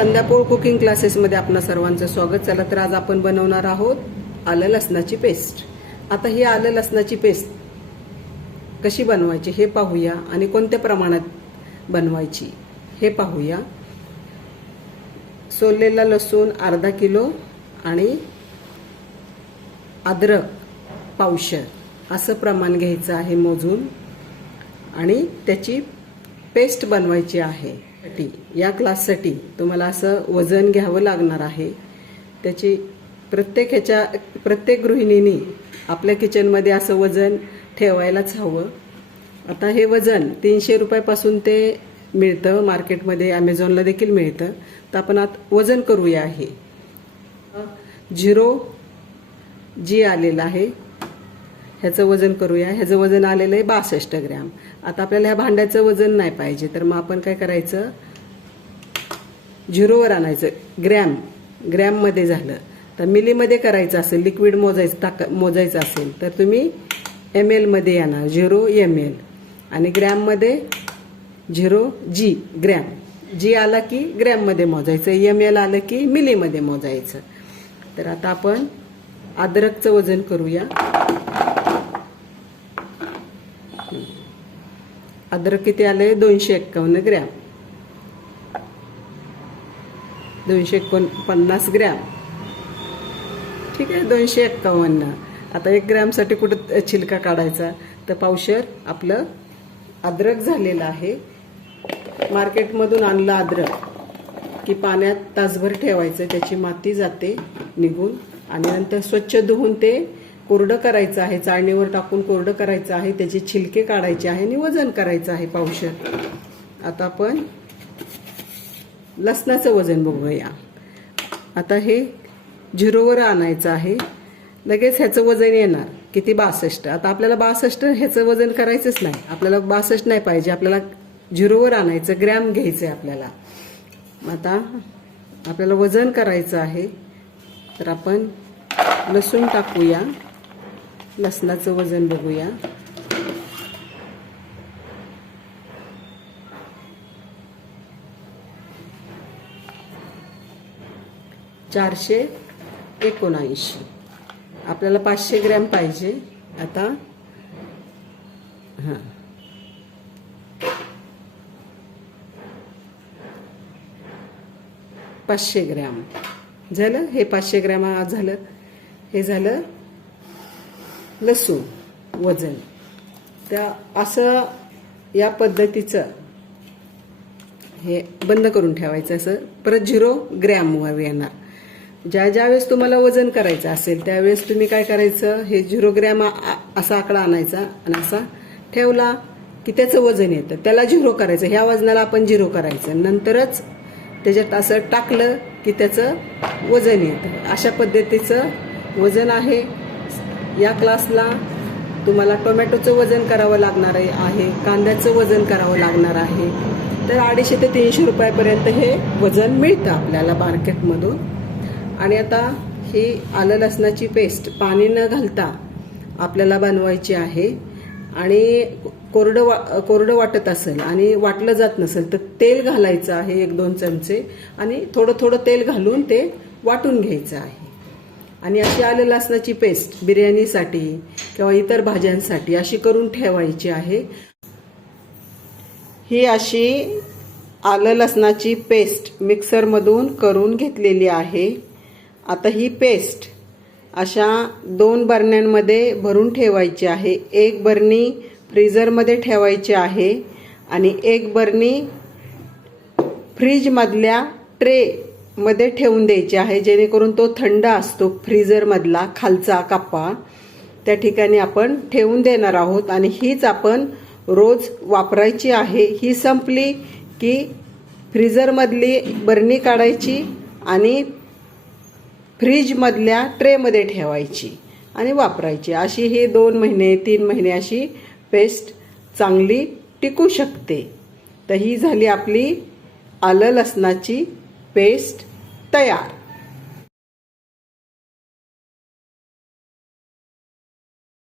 संध्यापोळ cooking क्लासेसमध्ये आपणा सर्वांचं स्वागत. चला तर आज आपण बनवणार आहोत आलं लसणाची पेस्ट. आता ही आलं लसणाची पेस्ट कशी बनवायची हे पाहूया आणि कोणत्या प्रमाणात बनवायची हे पाहूया. सोललेला लसूण अर्धा किलो आणि अद्रक पावशर असं प्रमाण घ्यायचं आहे मोजून आणि त्याची पेस्ट बनवायची आहे. या क्लाससाठी तुम्हाला असं वजन घ्यावं लागणार आहे. त्याची प्रत्येक गृहिणीने आपल्या किचनमध्ये असं वजन ठेवायलाच हवं. आता हे वजन 300 रुपयापासून ते मिळतं मार्केटमध्ये, ॲमेझॉनला देखील मिळतं. तर आपण आता वजन करूया. आहे 0 जी आलेलं आहे ह्याचं वजन करूया. ह्याचं वजन आलेलं आहे 62 ग्रॅम. आता आपल्याला ह्या भांड्याचं वजन नाही पाहिजे तर मग आपण काय करायचं, 0वर आणायचं. ग्रॅममध्ये झालं तर मिलीमध्ये करायचं असेल, लिक्विड मोजायचं असेल तर तुम्ही ml मध्ये येणार, 0 ml. आणि ग्रॅममध्ये 0 जी ग्रॅम. जी आला की ग्रॅममध्ये मोजायचं, ml आलं की मिलीमध्ये मोजायचं. तर आता आपण अद्रकचं वजन करूया. अद्रक किती आले, 251 ग्रॅम, 250 ग्रॅम. ठीक आहे, 251. आता 1 ग्रॅमसाठी कुठं छिलका काढायचा, तर पावशर आपलं अद्रक झालेलं आहे. मार्केटमधून आणलं अद्रक की पाण्यात तासभर ठेवायचं, त्याची माती जाते निघून आणि नंतर स्वच्छ धुवून ते कोरडं करायचं आहे. चाळणीवर टाकून कोरडं करायचं आहे, त्याचे छिलके काढायचे आहे आणि वजन करायचं आहे पावशर. आता आपण लसणाचं वजन बघूया. आता हे 0वर आणायचं आहे. लगेच ह्याचं वजन येणार किती, 62. आता आपल्याला 62 ह्याचं वजन करायचंच नाही, आपल्याला 62 नाही पाहिजे, आपल्याला 0वर आणायचं. ग्रॅम घ्यायचं आहे आपल्याला. आता आपल्याला वजन करायचं आहे तर आपण लसूण टाकूया. लसणाचं वजन बघूया. $479. आपल्याला 500 ग्रॅम पाहिजे. आता 500 ग्रॅम झालं. हे 500 ग्रॅम झालं. हे झालं लसूण वजन. त्या असं या पद्धतीचं हे बंद करून ठेवायचं. असं परत 0 ग्रॅमवर येणार. ज्यावेळेस तुम्हाला वजन करायचं असेल त्यावेळेस तुम्ही काय करायचं, हे 0 ग्रॅम असा आकडा आणायचा आणि असा ठेवला की त्याचं वजन येतं. त्याला 0 करायचं, ह्या वजनाला आपण 0 करायचं, नंतरच त्याच्यात असं टाकलं की त्याचं वजन येतं. अशा पद्धतीचं वजन आहे. या क्लासला तुम्हाला टोमॅटोचं वजन करावं लागणार आहे, कांद्याचं वजन करावं लागणार आहे. तर 250 ते 300 रुपयापर्यंत हे वजन मिळतं आपल्याला मार्केटमधून. आणि आता ही आलं लसणाची पेस्ट पाणी न घालता आपल्याला बनवायची आहे. आणि कोरडं वाटत असेल आणि वाटलं जात नसेल तर तेल घालायचं आहे 1-2 चमचे आणि थोडं तेल घालून ते वाटून घ्यायचं आहे. आणि अशी आलं लसणाची पेस्ट बिर्याणीसाठी किंवा इतर भाज्यांसाठी अशी करून ठेवायची आहे. ही अशी आलं लसणाची पेस्ट मिक्सरमधून करून घेतलेली आहे. आता ही पेस्ट अशा 2 बरण्यांमध्ये भरून ठेवायची आहे. 1 बरणी फ्रीजरमध्ये ठेवायची आहे आणि 1 बरणी फ्रीजमधल्या ट्रेमध्ये ठेवून द्यायची आहे, जेणेकरून तो थंड असतो फ्रीजरमधला खालचा कप्पा, त्या ठिकाणी आपण ठेवून देणार आहोत. आणि हीच आपण रोज वापरायची आहे. ही संपली की फ्रीजरमधली बरणी काढायची आणि फ्रीजमधल्या ट्रेमध्ये ठेवायची आणि वापरायची. अशी ही 2 महिने 3 महिने अशी पेस्ट चांगली टिकू शकते. तर ही झाली आपली आलं लसणाची पेस्ट तयार.